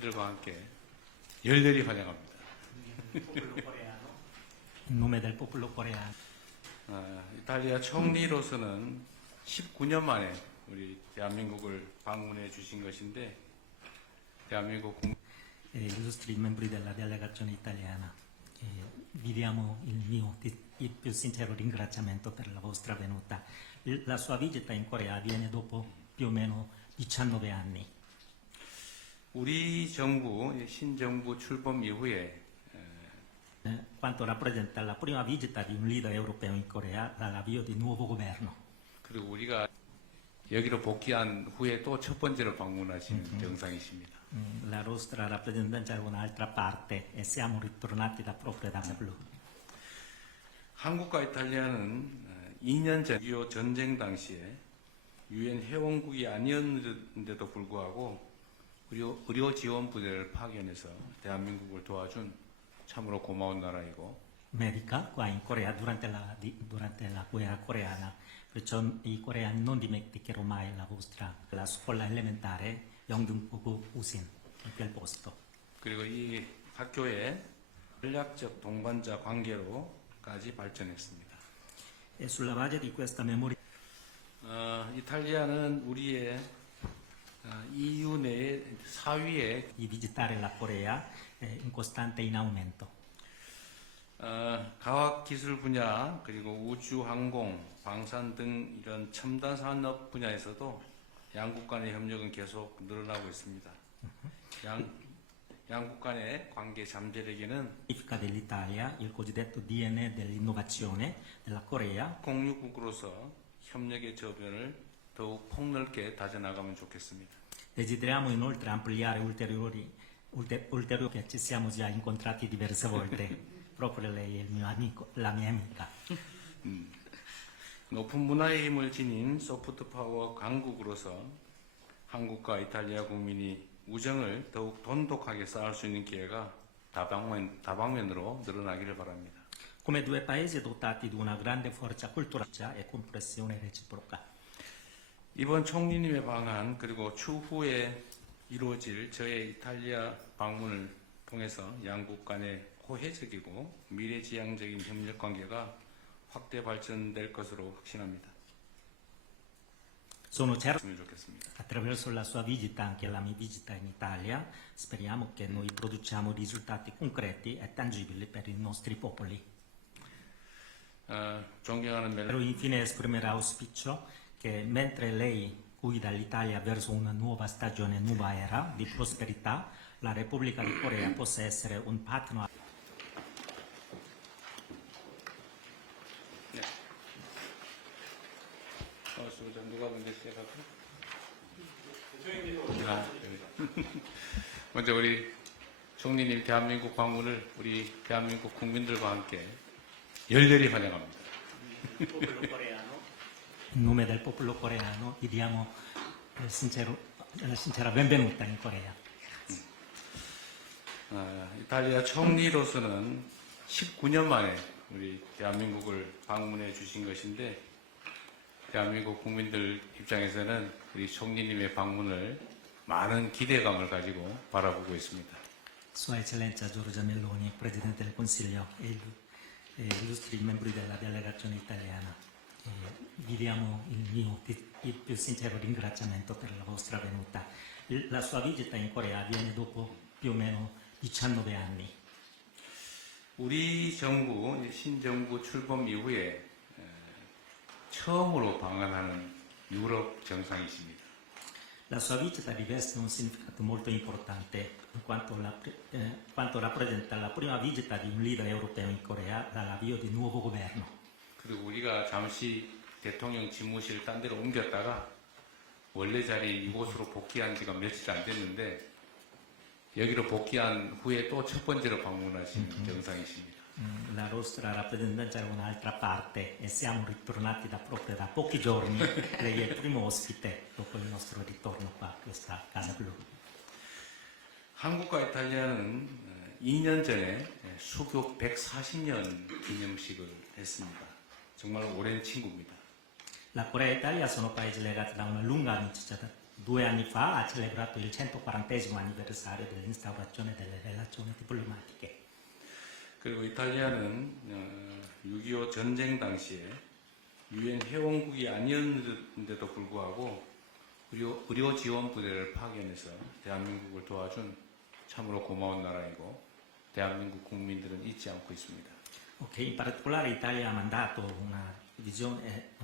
국민들과 함께 열렬히 환영합니다. In nome del popolo coreano. 이탈리아 총리로서는 19년 만에 우리 대한민국을 방문해 주신 것인데 대한민국 Illustri membri della delegazione italiana, vi diamo il più sincero ringraziamento per la vostra venuta. La sua visita in Corea avviene dopo più o meno 19 anni. 우리 정부 신정부 출범 이후에 Quanto rappresenta la prima visita di un leader europeo in Corea dall'avvio di nuovo governo. 그리고 우리가 여기로 복귀한 후에 또 첫 번째로 방문하시는 정상이십니다. La nostra rappresentanza è un'altra parte e siamo ritornati proprio da Blu. 한국과 이탈리아는 2년 전6.25 전쟁 당시에 유엔 회원국이 아니었는데도 불구하고 의료 지원 부대를 파견해서 대한민국을 도와준 참으로 고마운 나라이고 Medica qua in Corea durante la guerra coreana, perciò i coreani non dimenticherò mai la scuola elementare 영등포구 우신 in quel posto. 그리고 이 학교의 전략적 동반자 관계로까지 발전했습니다. E sulla base di questa memoria 이탈리아는 우리의 EU 내 4위의 di visitare la Corea è in costante in aumento. 과학기술 분야 그리고 우주, 항공, 방산 등 이런 첨단 산업 분야에서도 양국 간의 협력은 계속 늘어나고 있습니다. 양국 간의 관계 잠재력에는 Significa dell'Italia, il cosiddetto DNA dell'innovazione della Corea, 공유국으로서 협력의 저변을 더욱 폭넓게 다져나가면 좋겠습니다. desideriamo inoltre ampliare ulteriori che ci siamo già incontrati diverse volte. Proprio lei è il mio amico, la mia amica. 높은 문화의 힘을 지닌 소프트 파워 강국으로서 한국과 이탈리아 국민이 우정을 더욱 돈독하게 쌓을 수 있는 기회가 다방면으로 늘어나기를 바랍니다. Come due paesi dotati di una grande forza culturale e comprensione reciproca. 이번 총리님의 방한 그리고 추후에 이루어질 저의 이탈리아 방문을 통해서 양국 간의 호혜적이고 미래지향적인 협력 관계가 확대 발전될 것으로 확신합니다. Sono certo 했으면 좋겠습니다. attraverso la sua visita, anche la mia visita in Italia, speriamo che noi produciamo risultati concreti e tangibili per i nostri popoli. 존경하는 Però infine esprimere auspicio che mentre lei guida l'Italia verso una nuova stagione, nuova era di prosperità, la Repubblica di Corea possa essere un partner. 누가 먼저 시작할까? 먼저 우리 총리님 대한민국 방문을 우리 대한민국 국민들과 함께 열렬히 환영합니다. In nome del popolo coreano vi diamo la sincera benvenuta in Corea. 이탈리아 총리로서는 19년 만에 우리 대한민국을 방문해 주신 것인데 대한민국 국민들 입장에서는 우리 총리님의 방문을 많은 기대감을 가지고 바라보고 있습니다. Sua Eccellenza Giorgia Meloni, Presidente del Consiglio e illustri membri della delegazione italiana, vi diamo il più sincero ringraziamento per la vostra venuta. La sua visita in Corea avviene dopo più o meno 19 anni. 우리 정부 신정부 출범 이후에 처음으로 방한하는 유럽 정상이십니다. La sua visita riveste un significato molto importante in quanto rappresenta la prima visita di un leader europeo in Corea dall'avvio di nuovo governo. 그리고 우리가 잠시 대통령 집무실 딴 데로 옮겼다가 원래 자리 이곳으로 복귀한 지가 며칠 안 됐는데 여기로 복귀한 후에 또 첫 번째로 방문하신 정상이십니다. La nostra rappresentanza è un'altra parte e siamo ritornati proprio da pochi giorni. Lei è il primo ospite dopo il nostro ritorno qua a questa Casa Blu. 한국과 이탈리아는 2년 전에 수교 140년 기념식을 했습니다. 정말 오랜 친구입니다. La Corea e l'Italia sono paesi legati da una lunga amicizia 2 anni fa ha celebrato il 140° anniversario dell'instaurazione delle relazioni diplomatiche. 그리고 이탈리아는 6.25 전쟁 당시에 유엔 회원국이 아니었는데도 불구하고 의료 지원 부대를 파견해서 대한민국을 도와준 참으로 고마운 나라이고 대한민국 국민들은 잊지 않고 있습니다. Ok, in particolare l'Italia ha mandato una divisione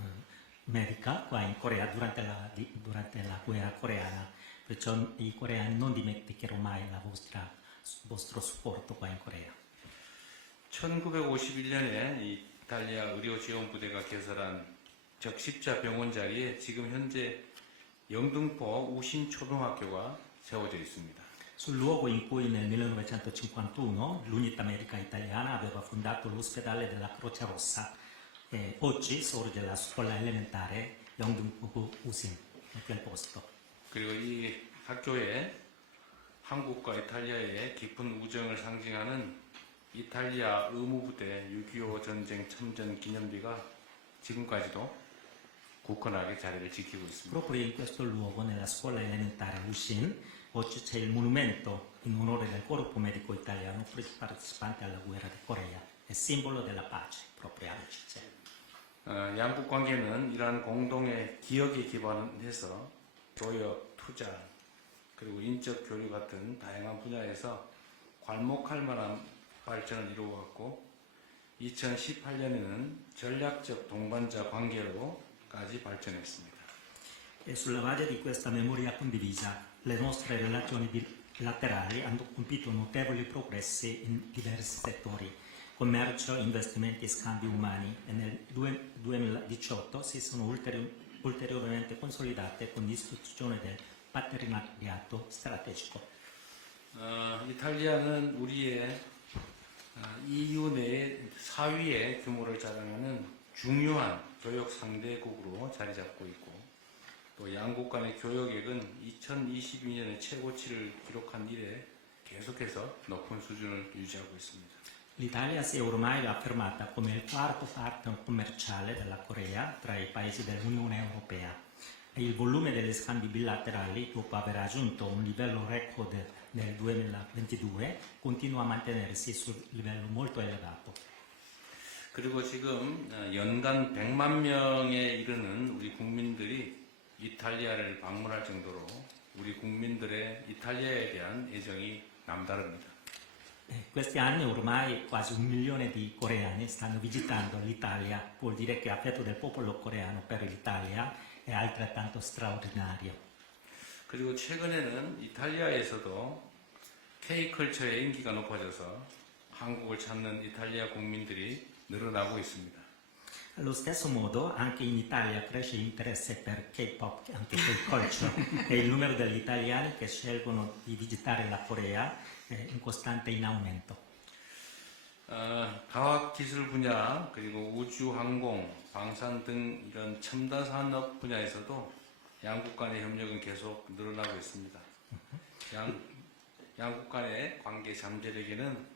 medica qua in Corea durante la guerra coreana, perciò i coreani non dimenticherò mai il vostro supporto qua in Corea. 1951년에 이탈리아 의료 지원 부대가 개설한 적십자 병원 자리에 지금 현재 영등포 우신초등학교가 세워져 있습니다. Sul luogo in cui nel 1951 l'Unità Medica Italiana aveva fondato l'ospedale della Croce Rossa, oggi sorge la scuola elementare Yeongdeungpo Usin, in quel posto. 그리고 이 학교에 한국과 이탈리아의 깊은 우정을 상징하는 이탈리아 의무부대 6.25 전쟁 참전 기념비가 지금까지도 굳건하게 자리를 지키고 있습니다. Proprio in questo luogo, nella scuola elementare Usin, oggi c'è il monumento in onore del corpo medico italiano partecipante alla guerra di Corea, è simbolo della pace, proprio amicizia. 양국 관계는 이러한 공동의 기억에 기반해서 교역, 투자, 그리고 인적 교류 같은 다양한 분야에서 괄목할 만한 발전을 이루어왔고 2018년에는 전략적 동반자 관계로까지 발전했습니다. E sulla base di questa memoria condivisa, le nostre relazioni bilaterali hanno compiuto notevoli progressi in diversi settori, commercio, investimenti e scambi umani, e nel 2018 si sono ulteriormente consolidate con l'istituzione del partenariato strategico. 이탈리아는 우리의 EU 내 4위의 규모를 자랑하는 중요한 교역 상대국으로 자리 잡고 있고 또 양국 간의 교역액은 2022년에 최고치를 기록한 이래 계속해서 높은 수준을 유지하고 있습니다. L'Italia si è ormai affermata come il quarto partner commerciale della Corea tra i paesi dell'Unione Europea e il volume degli scambi bilaterali, dopo aver raggiunto un livello record nel 2022, continua a mantenersi sul livello molto elevato. 그리고 지금 연간 100만 명에 이르는 우리 국민들이 이탈리아를 방문할 정도로 우리 국민들의 이탈리아에 대한 애정이 남다릅니다. Questi anni ormai quasi 1 milione di coreani stanno visitando l'Italia, vuol dire che l'affetto del popolo coreano per l'Italia è altrettanto straordinario. 그리고 최근에는 이탈리아에서도 K컬처의 인기가 높아져서 한국을 찾는 이탈리아 국민들이 늘어나고 있습니다. Allo stesso modo, anche in Italia cresce l'interesse per K-pop, anche K-culture, e il numero degli italiani che scelgono di visitare la Corea è in aumento. 과학기술 분야, 그리고 우주, 항공, 방산 등 이런 첨단 산업 분야에서도 양국 간의 협력은 계속 늘어나고 있습니다. 양국 간의 관계 잠재력에는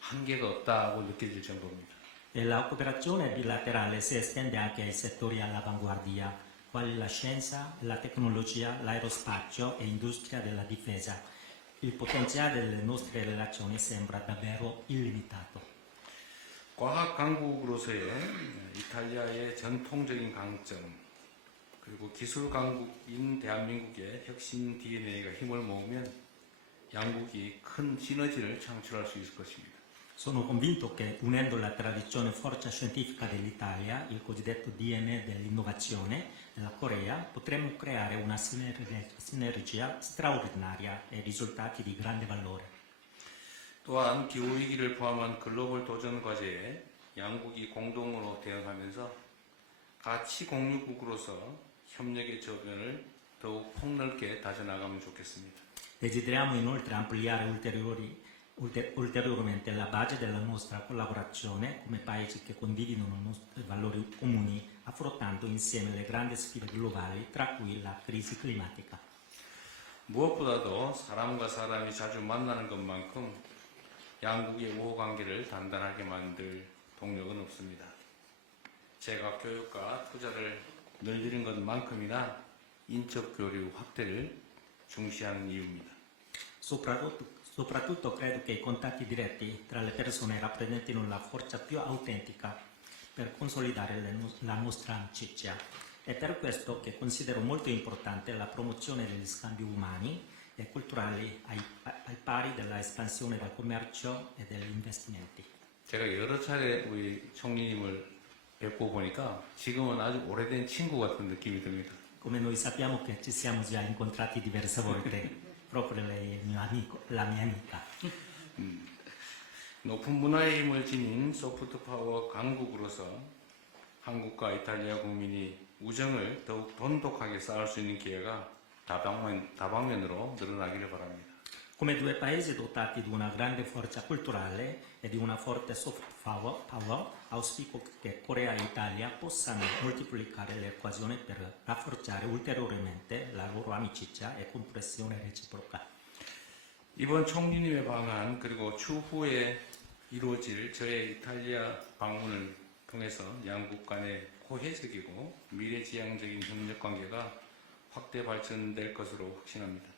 한계가 없다고 느껴질 정도입니다. E la cooperazione bilaterale si estende anche ai settori all'avanguardia, quali la scienza, la tecnologia, l'aerospazio e l'industria della difesa. Il potenziale delle nostre relazioni sembra davvero illimitato. 과학 강국으로서의 이탈리아의 전통적인 강점, 그리고 기술 강국인 대한민국의 혁신 DNA가 힘을 모으면 양국이 큰 시너지를 창출할 수 있을 것입니다. Sono convinto che unendo la tradizione forza scientifica dell'Italia, il cosiddetto DNA dell'innovazione della Corea, potremo creare una sinergia straordinaria e risultati di grande valore. 또한 기후위기를 포함한 글로벌 도전 과제에 양국이 공동으로 대응하면서 가치 공유국으로서 협력의 저변을 더욱 폭넓게 다져나가면 좋겠습니다. Desideriamo inoltre ampliare ulteriormente la base della nostra collaborazione come paesi che condividono i nostri valori comuni, affrontando insieme le grandi sfide globali, tra cui la crisi climatica. 무엇보다도 사람과 사람이 자주 만나는 것만큼 양국의 우호관계를 단단하게 만들 동력은 없습니다. 제가 교육과 투자를 늘리는 것만큼이나 인적 교류 확대를 중시하는 이유입니다. Soprattutto credo che i contatti diretti tra le persone rappresentino la forza più autentica per consolidare la nostra amicizia. È per questo che considero molto importante la promozione degli scambi umani e culturali ai pari della espansione del commercio e degli investimenti. 제가 여러 차례 우리 총리님을 뵙고 보니까 지금은 아주 오래된 친구 같은 느낌이 듭니다. Come noi sappiamo che ci siamo già incontrati diverse volte, proprio lei è il mio amico, la mia amica. 높은 문화의 힘을 지닌 소프트 파워 강국으로서 한국과 이탈리아 국민이 우정을 더욱 돈독하게 쌓을 수 있는 기회가 다방면으로 늘어나기를 바랍니다. Come due paesi dotati di una grande forza culturale e di una forte soft power, auspico che Corea e Italia possano moltiplicare le occasioni per rafforzare ulteriormente la loro amicizia e comprensione reciproca. 이번 총리님의 방한 그리고 추후에 이루어질 저의 이탈리아 방문을 통해서 양국 간의 호혜적이고 미래지향적인 협력 관계가 확대 발전될 것으로 확신합니다.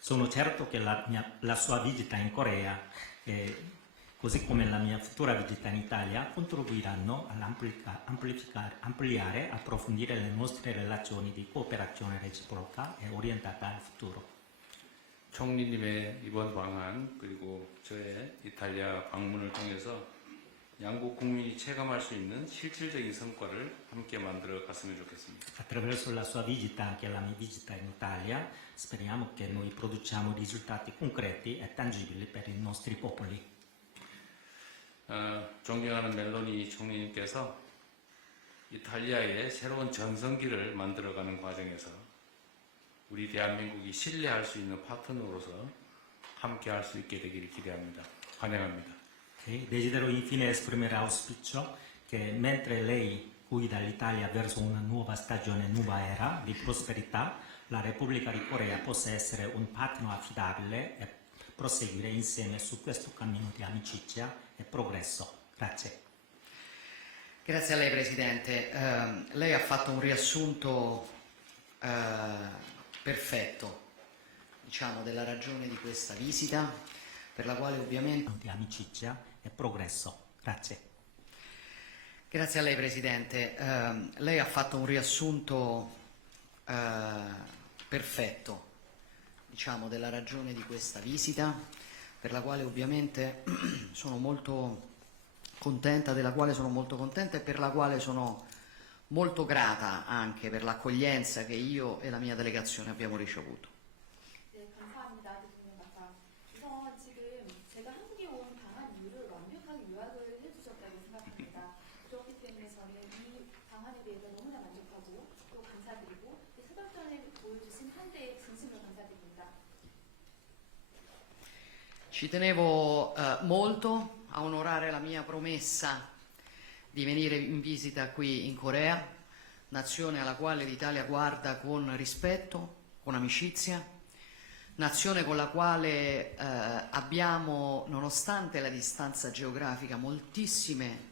Sono certo che la sua visita in Corea, così come la mia futura visita in Italia, contribuiranno all'ampliare e approfondire le nostre relazioni di cooperazione reciproca e orientata al futuro. 총리님의 이번 방한 그리고 저의 이탈리아 방문을 통해서 양국 국민이 체감할 수 있는 실질적인 성과를 함께 만들어 갔으면 좋겠습니다. Attraverso la sua visita, anche la mia visita in Italia, speriamo che noi produciamo risultati concreti e tangibili per i nostri popoli. 존경하는 멜로니 총리님께서 이탈리아의 새로운 전성기를 만들어가는 과정에서 우리 대한민국이 신뢰할 수 있는 파트너로서 함께할 수 있게 되기를 기대합니다. 환영합니다. Desidero infine esprimere auspicio che mentre lei guida l'Italia verso una nuova stagione, nuova era di prosperità, la Repubblica di Corea possa essere un partner affidabile e proseguire insieme su questo cammino di amicizia e progresso. Grazie. Grazie a lei Presidente. Lei ha fatto un riassunto perfetto, diciamo, della ragione di questa visita, per la quale ovviamente... Di amicizia e progresso. Grazie. Grazie a lei Presidente. Lei ha fatto un riassunto perfetto, diciamo, della ragione di questa visita, per la quale ovviamente sono molto contenta, della quale sono molto contenta e per la quale sono molto grata anche per l'accoglienza che io e la mia delegazione abbiamo ricevuto. 네, 감사합니다. 대통령 아까 우선 지금 제가 한국에 온 방한 이유를 완벽하게 요약을 해주셨다고 생각합니다. 그렇기 때문에 저는 이 방한에 대해서 너무나 만족하고 또 감사드리고 서답전에 보여주신 한대에 진심으로 감사드립니다. Ci tenevo molto a onorare la mia promessa di venire in visita qui in Corea, nazione alla quale l'Italia guarda con rispetto, con amicizia, nazione con la quale abbiamo, nonostante la distanza geografica, moltissime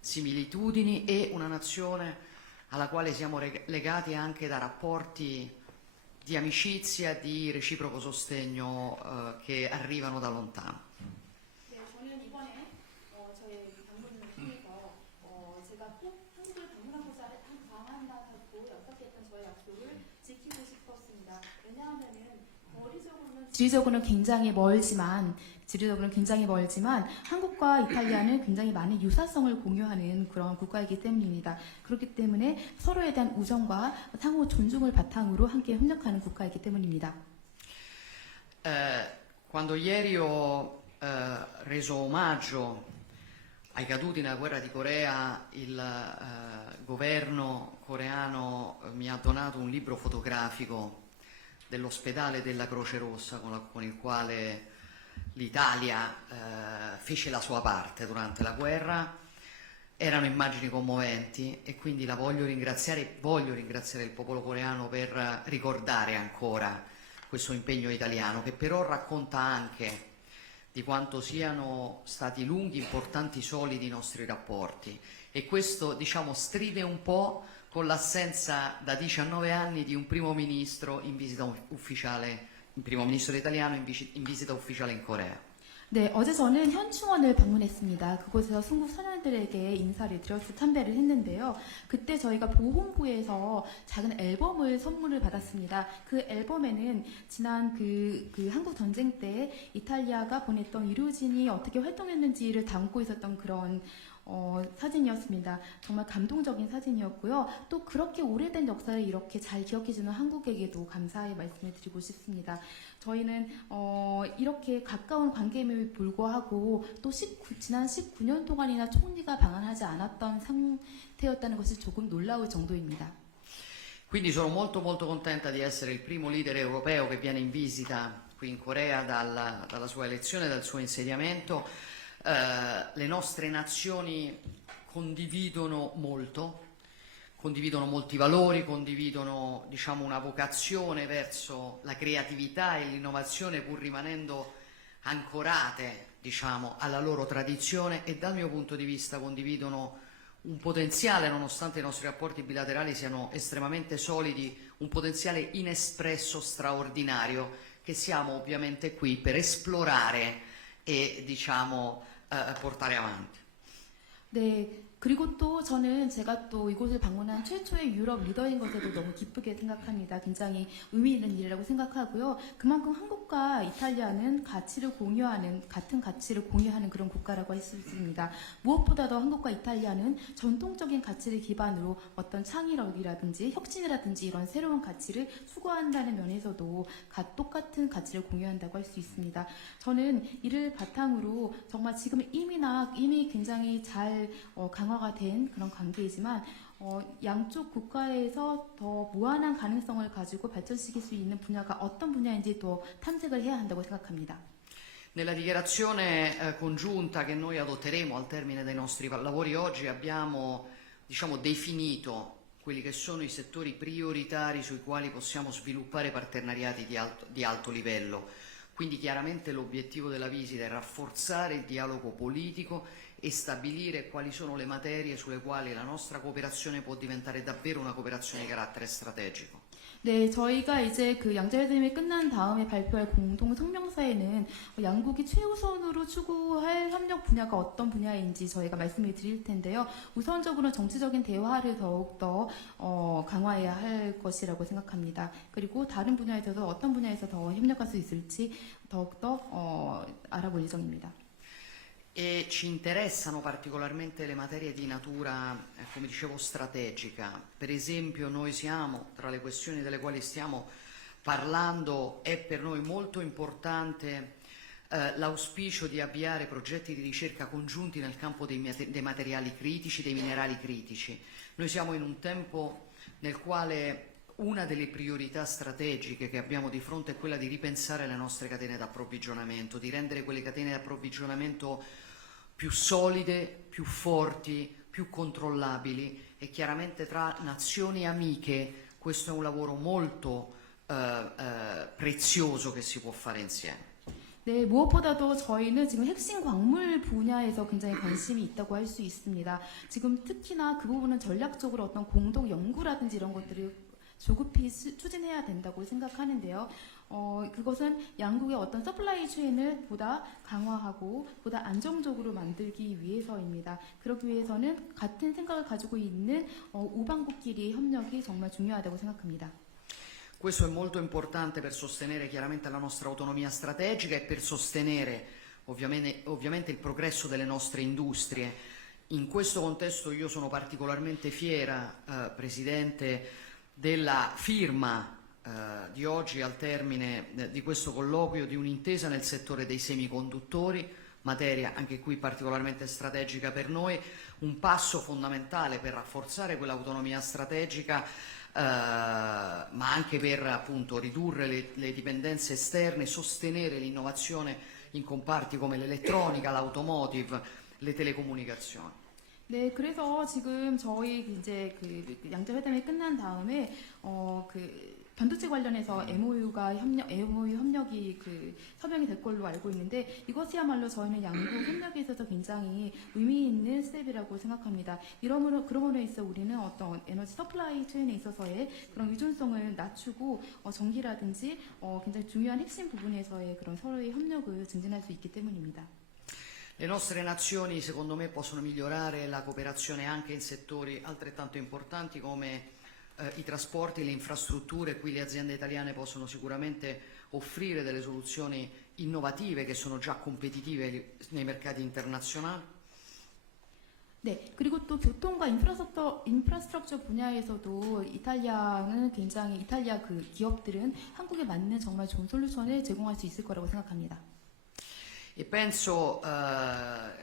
similitudini e una nazione alla quale siamo legati anche da rapporti di amicizia, di reciproco sostegno che arrivano da lontano. 네, 저는 이번에 저의 방문을 통해서 제가 꼭 한국을 방문하고자 방한하고 약속했던 저의 약속을 지키고 싶었습니다. 왜냐하면은 지리적으로는 굉장히 멀지만 한국과 이탈리아는 굉장히 많은 유사성을 공유하는 그런 국가이기 때문입니다. 그렇기 때문에 서로에 대한 우정과 상호 존중을 바탕으로 함께 협력하는 국가이기 때문입니다. Quando ieri ho reso omaggio ai caduti nella guerra di Corea, il governo coreano mi ha donato un libro fotografico dell'ospedale della Croce Rossa con il quale l'Italia fece la sua parte durante la guerra. Erano immagini commoventi e quindi voglio ringraziare il popolo coreano per ricordare ancora questo impegno italiano, che però racconta anche di quanto siano stati lunghi, importanti, solidi i nostri rapporti, e questo, diciamo, stride un po' con l'assenza da 19 anni di un primo ministro in visita ufficiale, un primo ministro italiano in visita ufficiale in Corea. 네, 어제 저는 현충원을 방문했습니다. 그곳에서 순국 선열들에게 인사를 드려서 참배를 했는데요. 그때 저희가 보훈부에서 작은 앨범을 선물을 받았습니다. 그 앨범에는 지난 그 한국 전쟁 때 이탈리아가 보냈던 의료진이 어떻게 활동했는지를 담고 있었던 그런 사진이었습니다. 정말 감동적인 사진이었고요. 또 그렇게 오래된 역사를 이렇게 잘 기억해주는 한국에게도 감사의 말씀을 드리고 싶습니다. 저희는 이렇게 가까운 관계임에도 불구하고 또 지난 19년 동안이나 총리가 방한하지 않았던 상태였다는 것이 조금 놀라울 정도입니다. Quindi sono molto contenta di essere il primo leader europeo che viene in visita qui in Corea dalla sua elezione, dal suo insediamento. Le nostre nazioni condividono molti valori, condividono una vocazione verso la creatività e l'innovazione pur rimanendo ancorate alla loro tradizione e dal mio punto di vista condividono un potenziale, nonostante i nostri rapporti bilaterali siano estremamente solidi, un potenziale inespresso straordinario che siamo ovviamente qui per esplorare e portare avanti. 네, 그리고 또 저는 제가 또 이곳을 방문한 최초의 유럽 리더인 것에도 너무 기쁘게 생각합니다. 굉장히 의미 있는 일이라고 생각하고요. 그만큼 한국과 이탈리아는 같은 가치를 공유하는 그런 국가라고 할 수 있습니다. 무엇보다도 한국과 이탈리아는 전통적인 가치를 기반으로 어떤 창의력이라든지 혁신이라든지 이런 새로운 가치를 추구한다는 면에서도 똑같은 가치를 공유한다고 할 수 있습니다. 저는 이를 바탕으로 정말 지금 이미 굉장히 잘 강화가 된 그런 관계이지만 양쪽 국가에서 더 무한한 가능성을 가지고 발전시킬 수 있는 분야가 어떤 분야인지 또 탐색을 해야 한다고 생각합니다. Nella dichiarazione congiunta che noi adotteremo al termine dei nostri lavori oggi abbiamo definito quelli che sono i settori prioritari sui quali possiamo sviluppare partenariati di alto livello. Quindi chiaramente l'obiettivo della visita è rafforzare il dialogo politico e stabilire quali sono le materie sulle quali la nostra cooperazione può diventare davvero una cooperazione di carattere strategico. 네, 저희가 이제 그 양자회담이 끝난 다음에 발표할 공동 성명서에는 양국이 최우선으로 추구할 협력 분야가 어떤 분야인지 저희가 말씀을 드릴 텐데요. 우선적으로 정치적인 대화를 더욱더 강화해야 할 것이라고 생각합니다. 그리고 다른 분야에 있어서 어떤 분야에서 더 협력할 수 있을지 더욱더 알아볼 예정입니다. E ci interessano particolarmente le materie di natura, come dicevo, strategica. Per esempio noi siamo, tra le questioni delle quali stiamo parlando, è per noi molto importante l'auspicio di avviare progetti di ricerca congiunti nel campo dei materiali critici, dei minerali critici. Noi siamo in un tempo nel quale una delle priorità strategiche che abbiamo di fronte è quella di ripensare le nostre catene d'approvvigionamento, di rendere quelle catene d'approvvigionamento più solide, più forti, più controllabili e chiaramente tra nazioni amiche questo è un lavoro molto prezioso che si può fare insieme. 네, 무엇보다도 저희는 지금 핵심 광물 분야에서 굉장히 관심이 있다고 할 수 있습니다. 지금 특히나 그 부분은 전략적으로 어떤 공동 연구라든지 이런 것들을 조급히 추진해야 된다고 생각하는데요. 그것은 양국의 어떤 서플라이 체인을 보다 강화하고 보다 안정적으로 만들기 위해서입니다. 그러기 위해서는 같은 생각을 가지고 있는 우방국끼리 협력이 정말 중요하다고 생각합니다. Questo è molto importante per sostenere chiaramente la nostra autonomia strategica e per sostenere ovviamente il progresso delle nostre industrie. In questo contesto io sono particolarmente fiera, Presidente, della firma di oggi al termine di questo colloquio di un'intesa nel settore dei semiconduttori, materia anche qui particolarmente strategica per noi, un passo fondamentale per rafforzare quell'autonomia strategica ma anche per appunto ridurre le dipendenze esterne, sostenere l'innovazione in comparti come l'elettronica, l'automotive, le telecomunicazioni. 네, 그래서 지금 저희 이제 그 양자 회담이 끝난 다음에 반도체 관련해서 MOU 협력이 그 서명이 될 걸로 알고 있는데 이것이야말로 저희는 양국 협력에 있어서 굉장히 의미 있는 스텝이라고 생각합니다. 그러므로 해서 우리는 어떤 에너지 서플라이 체인에 있어서의 그런 의존성을 낮추고 전기라든지 굉장히 중요한 핵심 부분에서의 그런 서로의 협력을 증진할 수 있기 때문입니다. Le nostre nazioni, secondo me, possono migliorare la cooperazione anche in settori altrettanto importanti come i trasporti e le infrastrutture. Qui le aziende italiane possono sicuramente offrire delle soluzioni innovative che sono già competitive nei mercati internazionali. 네, 그리고 또 교통과 인프라스트럭처 분야에서도 이탈리아 그 기업들은 한국에 맞는 정말 좋은 솔루션을 제공할 수 있을 거라고 생각합니다. E penso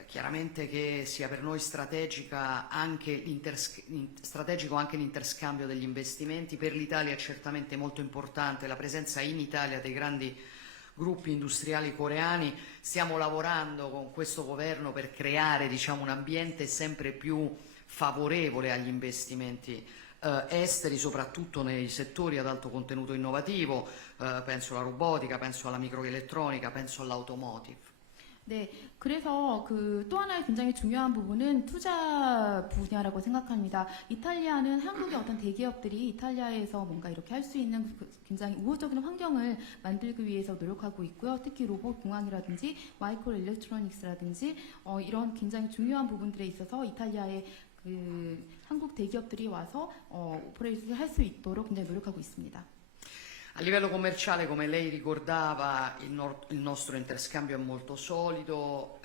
chiaramente che sia per noi strategico anche l'interscambio degli investimenti. Per l'Italia è certamente molto importante la presenza in Italia dei grandi gruppi industriali coreani. Stiamo lavorando con questo governo per creare, diciamo, un ambiente sempre più favorevole agli investimenti esteri, soprattutto nei settori ad alto contenuto innovativo, penso alla robotica, penso alla microelettronica, penso all'automotive. 네, 그래서 또 하나의 굉장히 중요한 부분은 투자 분야라고 생각합니다. 이탈리아는 한국의 어떤 대기업들이 이탈리아에서 뭔가 이렇게 할 수 있는 굉장히 우호적인 환경을 만들기 위해서 노력하고 있고요. 특히 로봇 공학이라든지 마이크로 일렉트로닉스라든지 이런 굉장히 중요한 부분들에 있어서 이탈리아의 한국 대기업들이 와서 오퍼레이션을 할 수 있도록 굉장히 노력하고 있습니다. A livello commerciale, come lei ricordava, il nostro interscambio è molto solido,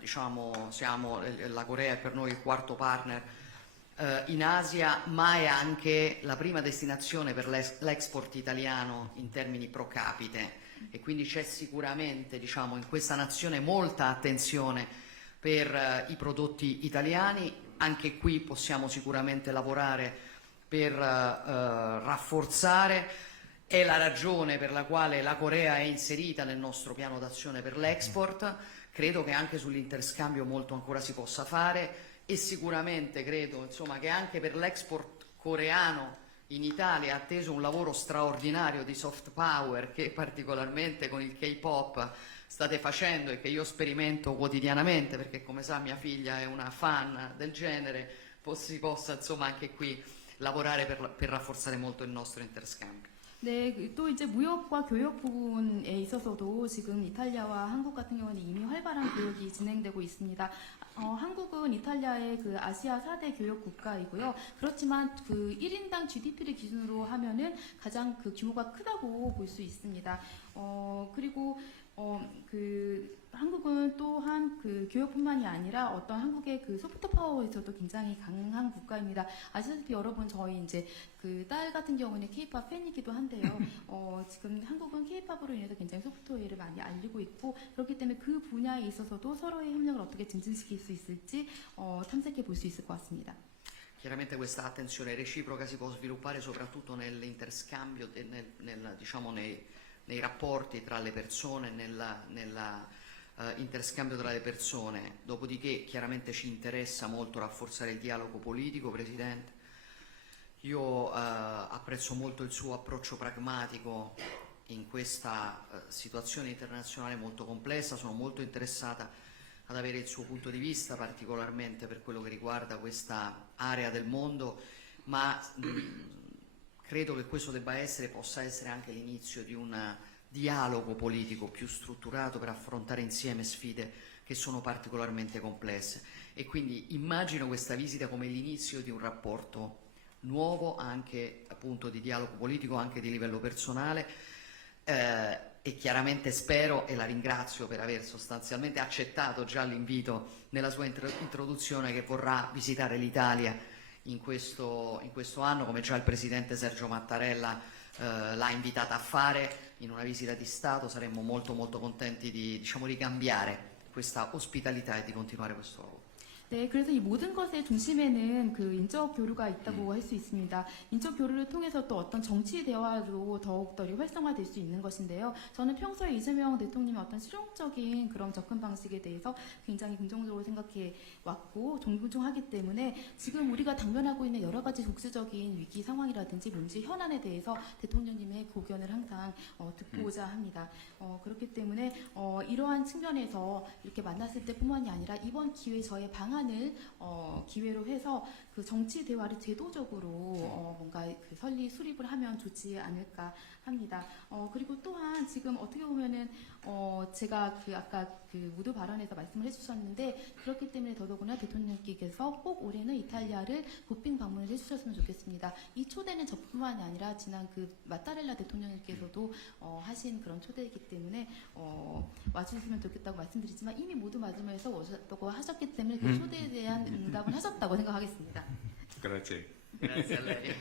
diciamo, la Corea è per noi il quarto partner in Asia, ma è anche la prima destinazione per l'export italiano in termini pro capite, e quindi c'è sicuramente, diciamo, in questa nazione molta attenzione per i prodotti italiani. Anche qui possiamo sicuramente lavorare per rafforzare. È la ragione per la quale la Corea è inserita nel nostro piano d'azione per l'export. Credo che anche sull'interscambio molto ancora si possa fare, e sicuramente credo, insomma, che anche per l'export coreano in Italia è atteso un lavoro straordinario di soft power che particolarmente con il K-pop state facendo e che io sperimento quotidianamente, perché come sa mia figlia è una fan del genere. Si possa, insomma, anche qui lavorare per rafforzare molto il nostro interscambio. 네, 또 이제 무역과 교역 부분에 있어서도 지금 이탈리아와 한국 같은 경우는 이미 활발한 교역이 진행되고 있습니다. 한국은 이탈리아의 아시아 4대 교역 국가이고요. 그렇지만 1인당 GDP를 기준으로 하면은 가장 규모가 크다고 볼 수 있습니다. 그리고 한국은 또한 교역뿐만이 아니라 어떤 한국의 소프트 파워에서도 굉장히 강한 국가입니다. 아시다시피 여러분 저희 이제 딸 같은 경우는 K-pop 팬이기도 한데요. 지금 한국은 K-pop으로 인해서 굉장히 소프트웨어를 많이 알리고 있고 그렇기 때문에 그 분야에 있어서도 서로의 협력을 어떻게 증진시킬 수 있을지 탐색해 볼 수 있을 것 같습니다. Chiaramente questa attenzione reciproca si può sviluppare soprattutto nell'interscambio, diciamo nei rapporti tra le persone, interscambio tra le persone. Dopodiché chiaramente ci interessa molto rafforzare il dialogo politico, Presidente. Io apprezzo molto il suo approccio pragmatico in questa situazione internazionale molto complessa, sono molto interessata ad avere il suo punto di vista, particolarmente per quello che riguarda questa area del mondo, ma credo che questo possa essere anche l'inizio di un dialogo politico più strutturato per affrontare insieme sfide che sono particolarmente complesse. E quindi immagino questa visita come l'inizio di un rapporto nuovo, anche appunto di dialogo politico, anche di livello personale, e chiaramente spero, e la ringrazio per aver sostanzialmente accettato già l'invito nella sua introduzione, che vorrà visitare l'Italia in questo anno, come già il Presidente Sergio Mattarella l'ha invitata a fare in una visita di Stato. Saremmo molto molto contenti di ricambiare questa ospitalità e di continuare questo lavoro. 네, 그래서 이 모든 것의 중심에는 그 인적 교류가 있다고 할 수 있습니다. 인적 교류를 통해서 또 어떤 정치 대화로 더욱더 활성화될 수 있는 것인데요. 저는 평소에 이재명 대통령의 어떤 실용적인 그런 접근 방식에 대해서 굉장히 긍정적으로 생각해 왔고 존중하기 때문에 지금 우리가 당면하고 있는 여러 가지 국제적인 위기 상황이라든지 문제 현안에 대해서 대통령님의 고견을 항상 듣고자 합니다. 그렇기 때문에 이러한 측면에서 이렇게 만났을 때뿐만이 아니라 이번 기회에 저의 방안을 기회로 해서 그 정치 대화를 제도적으로 뭔가 그 설리 수립을 하면 좋지 않을까 합니다. 그리고 또한 지금 어떻게 보면은 제가 그 아까 그 무드 발언에서 말씀을 해주셨는데 그렇기 때문에 더더구나 대통령께서 꼭 올해는 이탈리아를 국빈 방문을 해주셨으면 좋겠습니다. 이 초대는 저뿐만이 아니라 지난 그 마타렐라 대통령께서도 하신 그런 초대이기 때문에 와주셨으면 좋겠다고 말씀드리지만 이미 모두 맞으면서 오셨다고 하셨기 때문에 그 초대에 대한 응답은 하셨다고 생각하겠습니다. 그렇지. Grazie a lei.